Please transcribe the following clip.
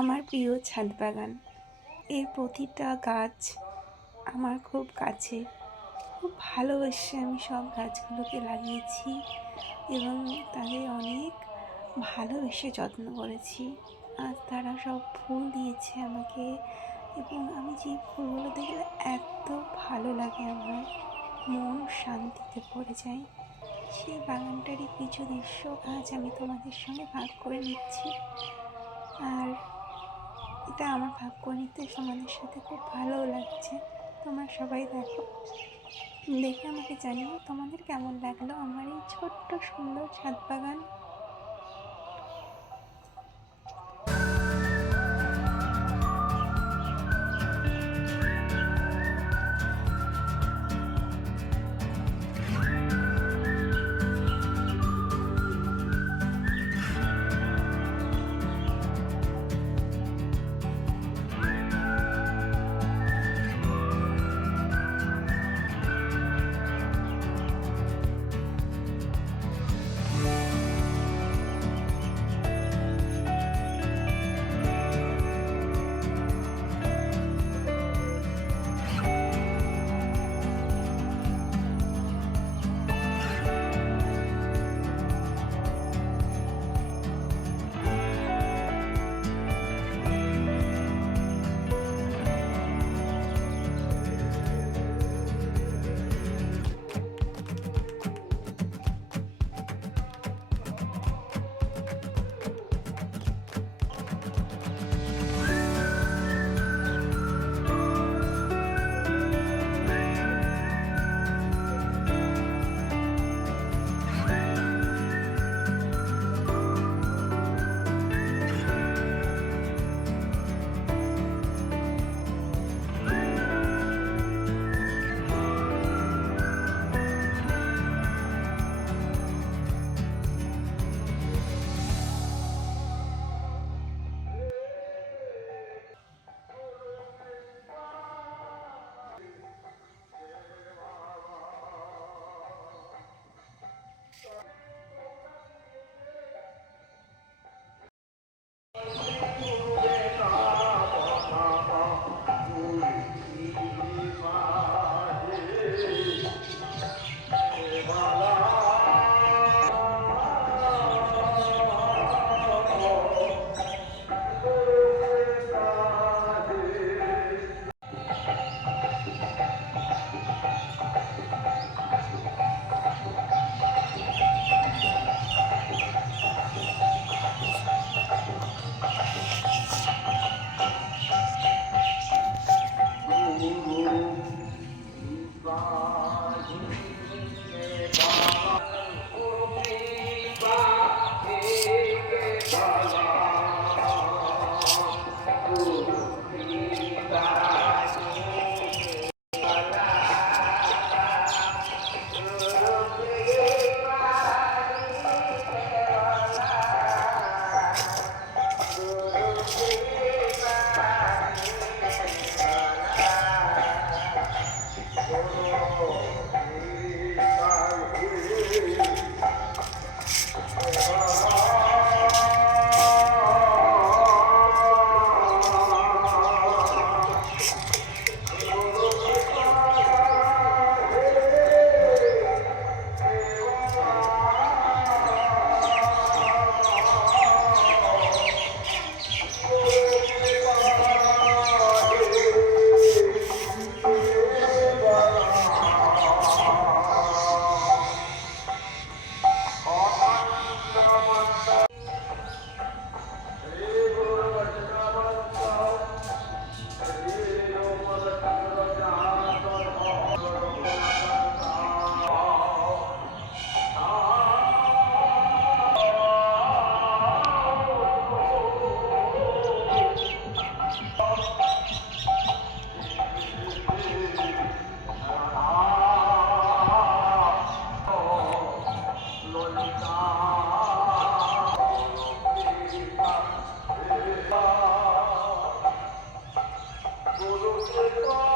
আমার প্রিয় ছাদ বাগান। এর প্রতিটা গাছ আমার খুব কাছে। খুব ভালোবেসে আমি সব গাছগুলোকে লাগিয়েছি এবং তাদের অনেক ভালোবেসে যত্ন করেছি। আজ তারা সব ফুল দিয়েছে আমাকে এবং আমি যেই ফুলগুলো দেখলে এত ভালো লাগে, আমার মন শান্তিতে ভরে যায়। সেই বাগানটারই কিছু দৃশ্য আজ আমি তোমাদের সঙ্গে ভাগ করে নিচ্ছি। আর এটা আমার ভাগ করে নিতে তোমাদের সাথে খুব ভালোও লাগছে। তোমরা সবাই দেখো, দেখে আমাকে জানিও তোমাদের কেমন লাগলো আমার এই ছোট্ট সুন্দর ছাদ বাগান। Guru Kripa